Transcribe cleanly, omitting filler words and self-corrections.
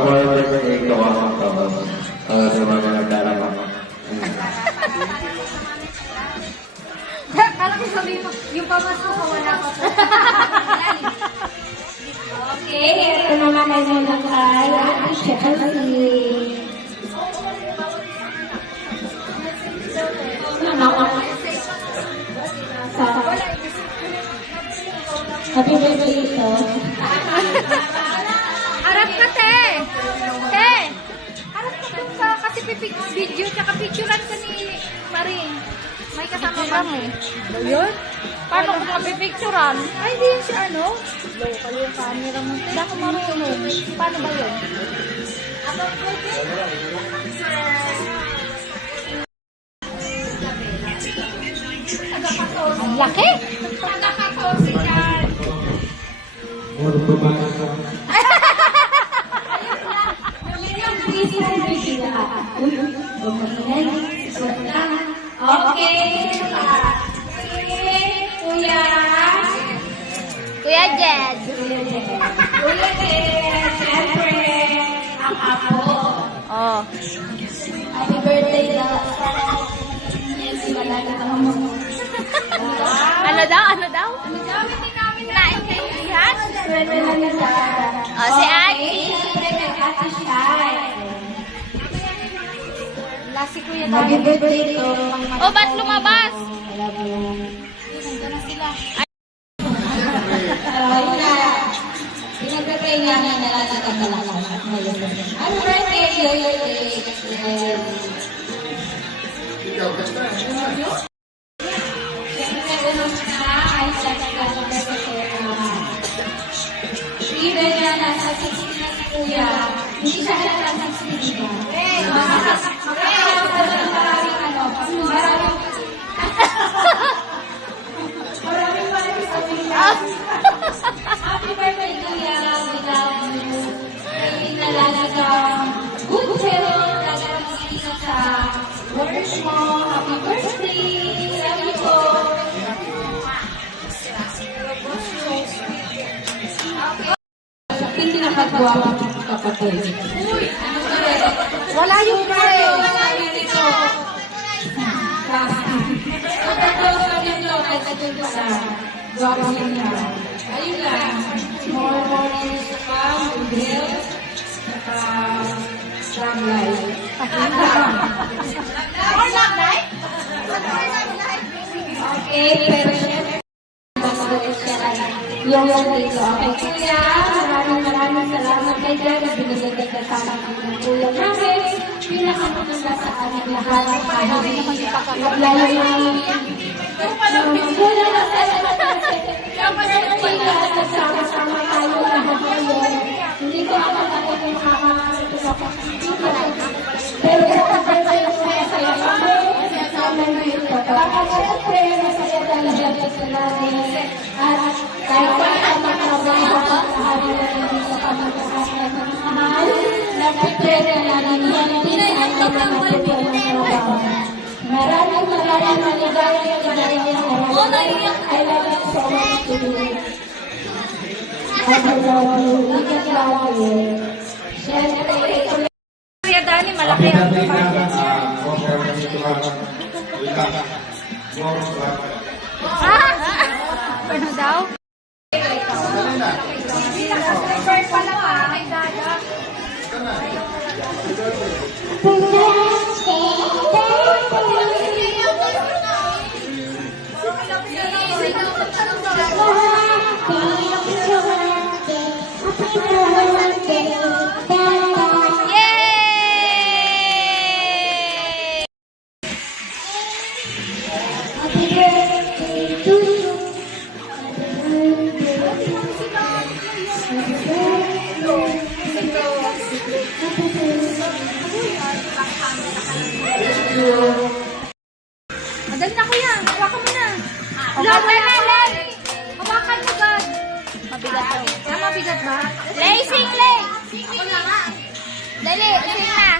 birthday ko ako. Sa mga nagdarama ko. Kala ko sabihin mo, yung pamasko ko wala pa po. Okay, ito naman ay muna kay Ate Chelsea. Happy birthday ito. Harap ka, te! Te! Harap ka dun sa, kasi video, tsaka picturean ka ni Marie. May kasama ba mo? Yun? Paano kung mapipicturean? Ay, hindi yun si ano? Local yung camera mo. Hindi ako marunong. Paano ba yun? Ang laki! Pagkakatosi yan! Okay. Kuya Jed. Kuya Jed, siyempre, ang apo. Oh. Happy birthday daw. Ano daw? Ano daw? Hindi namin naintindihan. Oh, si Aki. Si Kuya David. Oh, ba't lumabas? Nandun na sila. Ayun na. Pinagpapay namin na lang ang kalakas. Ang birthday, even na nasa 60 na si Kuya, hindi siya nasa 60 na. Happy birthday, Kuya. We love you. Kainin na lagi kang good health. Lagi kang mag-iingat sa work mo. Happy birthday. Love you po. Hindi nakagawa ng kapatid. Wala yung pare. Wala yung dito. Ayun lang. More mornings to come. Good health. Strong life. More love life? Okay, pero syempre, yung dito. Okay, Kuya, maraming salamat kay Dad. Binigay ka kasama ng kuya namin. Pinakamaganda sa aming lahat. Lalo yung kuya na nagsama-sama tayo lahat ngayon. Hindi ko akalain kung makakasapos ako. Pero sa birthday ko, masaya kami. Sa birthday ko. At syempre, masaya talaga sa namin. At kahit pa ang magtrabaho pa, sabi na hindi sa pamagkakasya ng mahal, nag-prepare na namin yan. Hindi na ang pagkakasya ng trabaho. Maraming maligaya. I love you so much to you. I love you. Ingat lagi. Siyempre, Kuya Dani, malaki ang ano daw? Madali na, Kuya. Hawakan mo na. Hawakan mo, God. Mabigat daw. Mabigat ba? Lay, sing, lay. Dali, sing na.